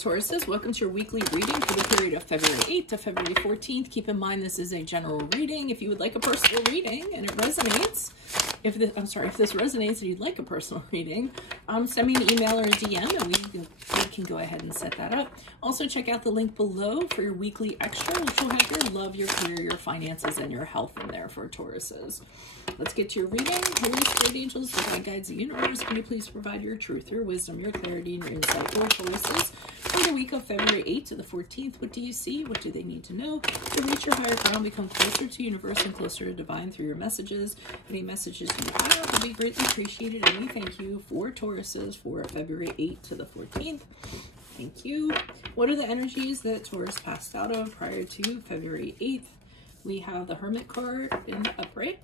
Tauruses, welcome to your weekly reading for the period of February 8th to February 14th. Keep in mind this is a general reading. If you would like a personal reading and it resonates, if this resonates and you'd like a personal reading, send me an email or a DM and we can go ahead and set that up. Also, check out the link below for your weekly extra, which will have your love, your career, your finances, and your health in there for Tauruses. Let's get to your reading. Holy Spirit Angels, divine guides, the universe, can you please provide your truth, your wisdom, your clarity, and your insight for Tauruses for the week of February 8th to the 14th? What do you see? What do they need to know to reach your higher ground, become closer to universe and closer to divine through your messages? Any messages you have will be greatly appreciated, and we thank you for Tauruses for February 8th to the 14th. Thank you. What are the energies that Taurus passed out of prior to February 8th? We have the Hermit card in the upright.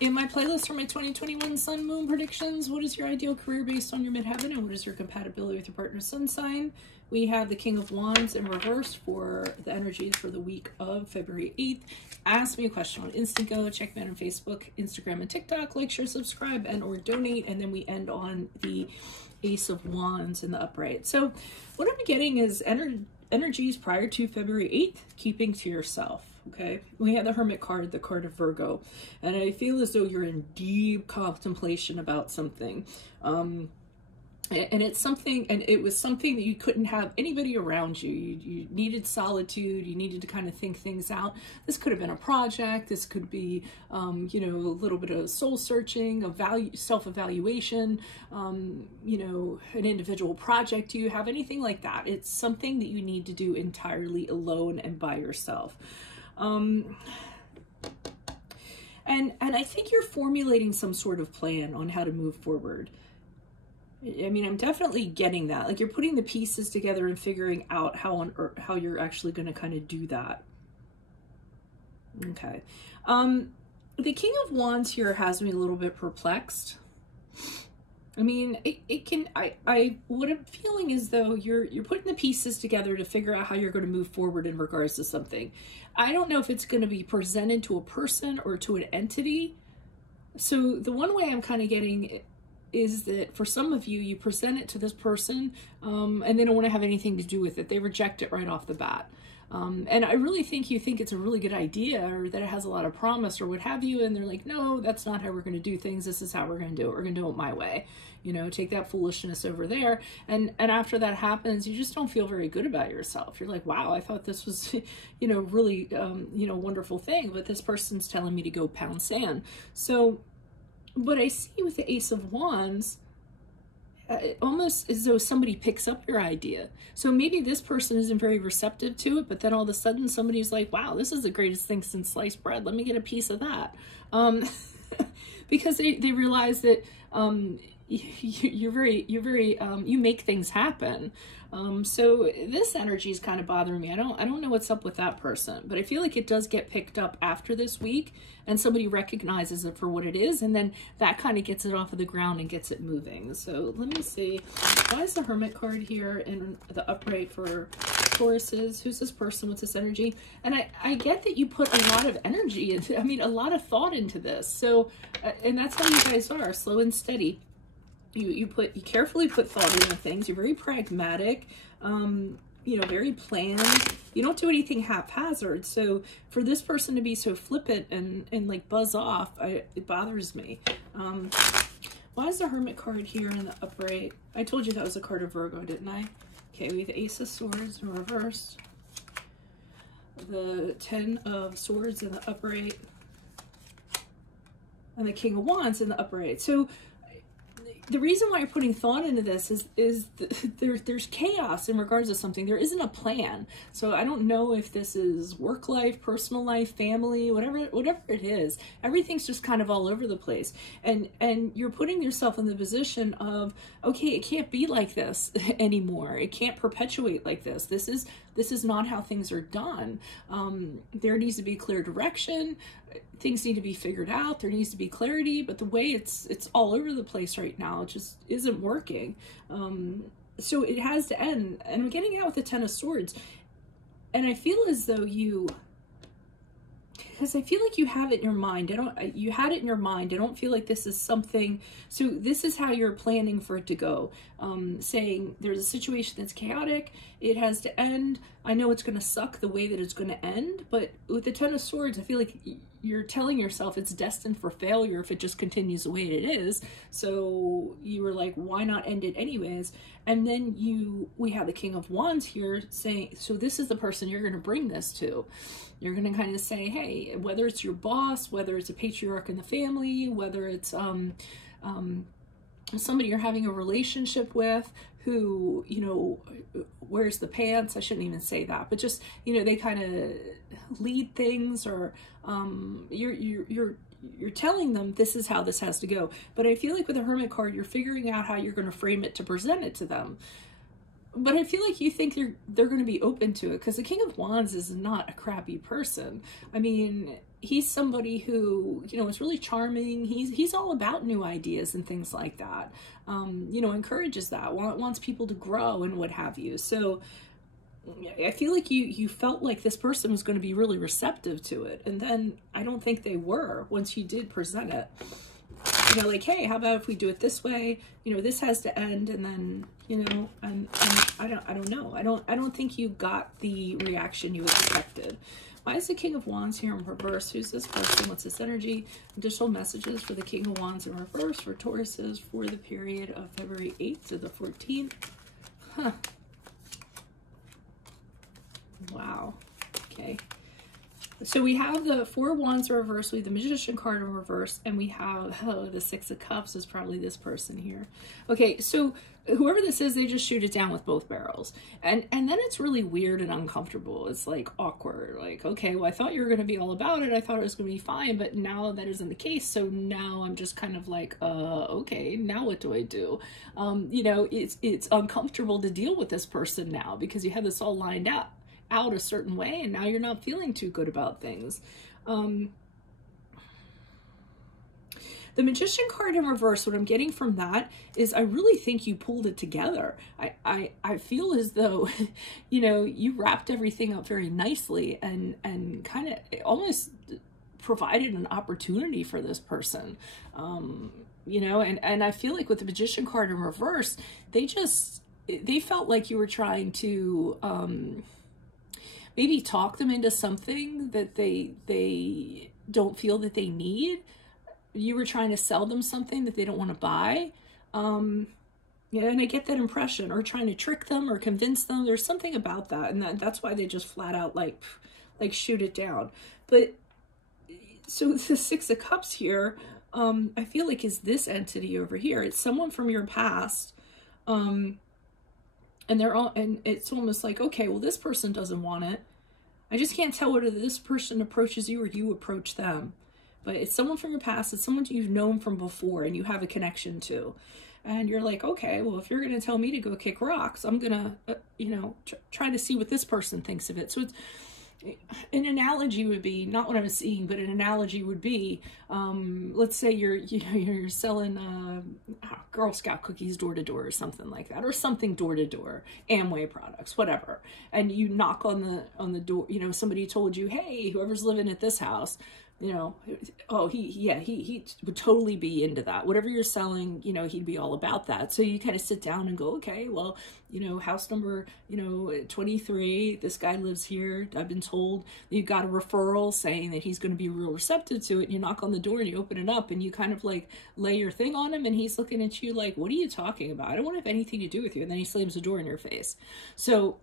In my playlist for my 2021 Sun Moon predictions, what is your ideal career based on your midheaven and what is your compatibility with your partner's sun sign? We have the King of Wands in reverse for the energies for the week of February 8th. Ask me a question on Instant Go. Check me out on Facebook, Instagram, and TikTok. Like, share, subscribe, and or donate. And then we end on the Ace of Wands in the upright. So what I'm getting is energies prior to February 8th, keeping to yourself. Okay, we have the Hermit card, the card of Virgo, and I feel as though you're in deep contemplation about something. And it's something, and it was something that you couldn't have anybody around you. You needed solitude. You needed to kind of think things out. This could have been a project. This could be, you know, a little bit of soul searching, a self-evaluation, you know, an individual project. Do you have anything like that? It's something that you need to do entirely alone and by yourself. And I think you're formulating some sort of plan on how to move forward. I mean, I'm definitely getting that. Like, you're putting the pieces together and figuring out how you're actually going to kind of do that. Okay. The King of Wands here has me a little bit perplexed. I mean, what I'm feeling is though you're putting the pieces together to figure out how you're going to move forward in regards to something. I don't know if it's going to be presented to a person or to an entity. So the one way I'm kind of getting is that for some of you, you present it to this person and they don't want to have anything to do with it. They reject it right off the bat. And I really think you think it's a really good idea or that it has a lot of promise or what have you. And they're like, no, that's not how we're going to do things. This is how we're going to do it. We're going to do it my way. You know, take that foolishness over there. And after that happens, you just don't feel very good about yourself. You're like, wow, I thought this was, you know, really, you know, wonderful thing. But this person's telling me to go pound sand. So what I see with the Ace of Wands, almost as though somebody picks up your idea. So maybe this person isn't very receptive to it, but then all of a sudden somebody's like, wow, this is the greatest thing since sliced bread. Let me get a piece of that. Because they realize that you make things happen. So this energy is kind of bothering me. I don't know what's up with that person, but I feel like it does get picked up after this week and somebody recognizes it for what it is. And then that kind of gets it off of the ground and gets it moving. So let me see. Why is the Hermit card here in the upright for Tauruses? Who's this person with this energy? And I get that you put a lot of energy into, I mean, a lot of thought into this. So, and that's how you guys are, slow and steady. You carefully put thought into things. You're very pragmatic, you know, very planned. You don't do anything haphazard. So for this person to be so flippant and like buzz off, it bothers me. Why is the Hermit card here in the upright? I told you that was a card of Virgo, didn't I? Okay, we have the Ace of Swords in reverse. The 10 of Swords in the upright. And the King of Wands in the upright. So the reason why you're putting thought into this is there's chaos in regards to something. There isn't a plan. So I don't know if this is work life, personal life, family, whatever it is. Everything's just kind of all over the place. And you're putting yourself in the position of, okay, it can't be like this anymore. It can't perpetuate like this. This is not how things are done. There needs to be clear direction. Things need to be figured out. There needs to be clarity, but the way it's all over the place right now, it just isn't working. So it has to end. And I'm getting out with the 10 of Swords. And I feel as though because I feel like you have it in your mind. You had it in your mind. I don't feel like this is something, so this is how you're planning for it to go. Saying there's a situation that's chaotic, it has to end. I know it's going to suck the way that it's going to end, but with the Ten of Swords, I feel like you're telling yourself it's destined for failure if it just continues the way it is. So you were like, why not end it anyways? And then we have the King of Wands here saying, so this is the person you're going to bring this to. You're going to kind of say, hey, whether it's your boss, whether it's a patriarch in the family, whether it's somebody you're having a relationship with who, you know, wears the pants. I shouldn't even say that, but just, you know, they kind of lead things, or you're telling them this is how this has to go. But I feel like with the Hermit card, you're figuring out how you're going to frame it to present it to them. But I feel like you think they're going to be open to it, because the King of Wands is not a crappy person. I mean, he's somebody who, you know, is really charming. He's all about new ideas and things like that. You know, encourages that, wants people to grow and what have you. So I feel like you felt like this person was going to be really receptive to it. And then I don't think they were once you did present it. You know, like, hey, how about if we do it this way? You know, this has to end, and then, you know, and I don't know. I don't think you got the reaction you expected. Why is the King of Wands here in reverse? Who's this person? What's this energy? Additional messages for the King of Wands in reverse for Tauruses for the period of February 8th to the 14th. Huh. Wow. Okay. So we have the Four of Wands in reverse, we have the Magician card in reverse, and we have, oh, the Six of Cups is probably this person here. Okay, so whoever this is, they just shoot it down with both barrels. And then it's really weird and uncomfortable. It's like awkward. Like, okay, well, I thought you were going to be all about it. I thought it was going to be fine, but now that isn't the case. So now I'm just kind of like, okay, now what do I do? You know, it's uncomfortable to deal with this person now because you had this all lined out a certain way, and now you're not feeling too good about things. The Magician card in reverse, what I'm getting from that is I really think you pulled it together. I feel as though, you know, you wrapped everything up very nicely and kind of almost provided an opportunity for this person. You know, and I feel like with the Magician card in reverse, they felt like you were trying to maybe talk them into something that they don't feel that they need. You were trying to sell them something that they don't want to buy. Yeah, and I get that impression, or trying to trick them or convince them. There's something about that, and that's why they just flat out like shoot it down. But so the Six of Cups here, I feel like is this entity over here. It's someone from your past. And it's almost like, okay, well, this person doesn't want it. I just can't tell whether this person approaches you or you approach them. But it's someone from your past. It's someone you've known from before and you have a connection to. And you're like, okay, well, if you're going to tell me to go kick rocks, I'm going to, you know, try to see what this person thinks of it. So it's, an analogy would be, not what I'm seeing, but an analogy would be, let's say you're selling Girl Scout cookies door to door or something like that, or something door to door, Amway products, whatever, and you knock on the door. You know, somebody told you, hey, whoever's living at this house, you know, oh, he would totally be into that. Whatever you're selling, you know, he'd be all about that. So you kind of sit down and go, okay, well, you know, house number, you know, 23, this guy lives here. I've been told you got a referral saying that he's going to be real receptive to it. And you knock on the door and you open it up and you kind of like lay your thing on him and he's looking at you like, what are you talking about? I don't want to have anything to do with you. And then he slams the door in your face. So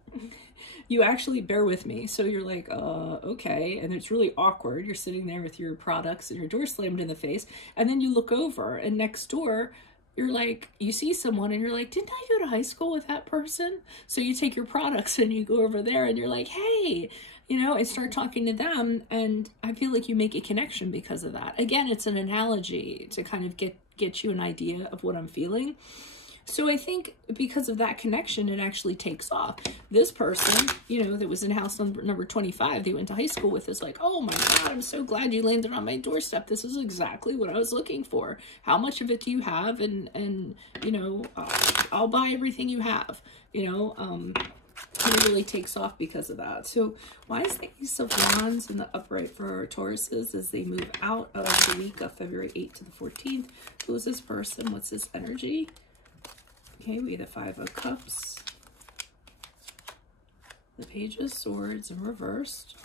you actually bear with me. So you're like, okay. And it's really awkward. You're sitting there with your products and your door slammed in the face. And then you look over and next door, you're like, you see someone and you're like, didn't I go to high school with that person? So you take your products and you go over there and you're like, hey, you know, and start talking to them. And I feel like you make a connection because of that. Again, it's an analogy to kind of get you an idea of what I'm feeling. So I think because of that connection, it actually takes off. This person, you know, that was in house number 25, they went to high school with, is like, oh my God, I'm so glad you landed on my doorstep. This is exactly what I was looking for. How much of it do you have? And you know, I'll buy everything you have, you know, And it really takes off because of that. So why is the Ace of Wands in the upright for Tauruses as they move out of the week of February 8th to the 14th? Who is this person? What's this energy? Okay, we have the Five of Cups, the Page of Swords in reversed,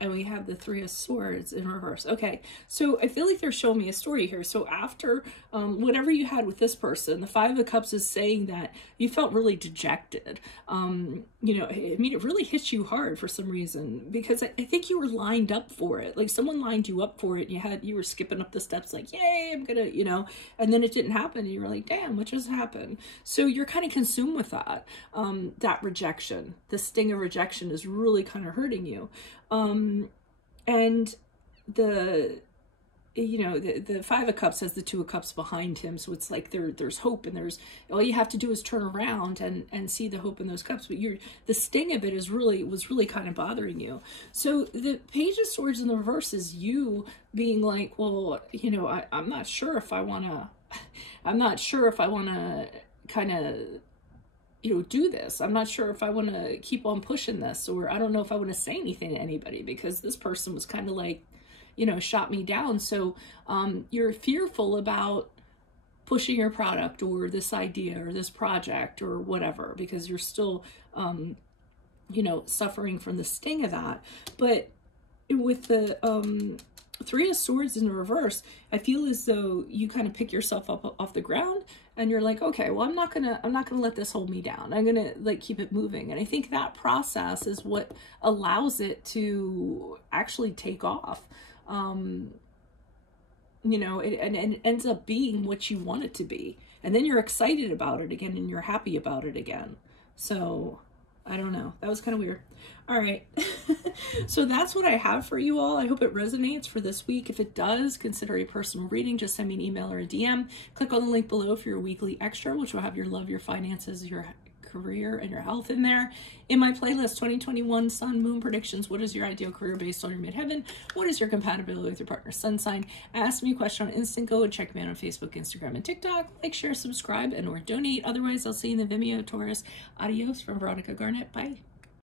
and we have the Three of Swords in reverse. Okay, so I feel like they're showing me a story here. So after whatever you had with this person, the Five of Cups is saying that you felt really dejected. You know, I mean, it really hit you hard for some reason, because I think you were lined up for it. Like someone lined you up for it, and you were skipping up the steps like, yay, I'm gonna, you know, and then it didn't happen. And you were like, damn, what just happened? So you're kind of consumed with that. That rejection, the sting of rejection is really kind of hurting you. And the Five of Cups has the Two of Cups behind him. So it's like there's hope, and there's, all you have to do is turn around and see the hope in those cups. But the sting of it was really kind of bothering you. So the Page of Swords in the reverse is you being like, well, you know, I'm not sure if I want to kind of, you know, do this. I'm not sure if I want to keep on pushing this, or I don't know if I want to say anything to anybody, because this person was kind of like, you know, shot me down. So you're fearful about pushing your product or this idea or this project or whatever, because you're still, you know, suffering from the sting of that. But with the Three of Swords in the reverse, I feel as though you kind of pick yourself up off the ground, and you're like, okay, well, I'm not gonna let this hold me down. I'm gonna like keep it moving. And I think that process is what allows it to actually take off. You know, and it ends up being what you want it to be. And then you're excited about it again, and you're happy about it again. So I don't know. That was kind of weird. All right. So that's what I have for you all. I hope it resonates for this week. If it does, consider a personal reading. Just send me an email or a DM. Click on the link below for your weekly extra, which will have your love, your finances, your career, and your health in there. In my playlist, 2021 Sun Moon Predictions. What is your ideal career based on your midheaven? What is your compatibility with your partner's sun sign? Ask me a question on Instant. Go and check me out on Facebook, Instagram, and TikTok. Like, share, subscribe, and or donate. Otherwise, I'll see you in the Vimeo Taurus. Adios from Veronica Garnett. Bye.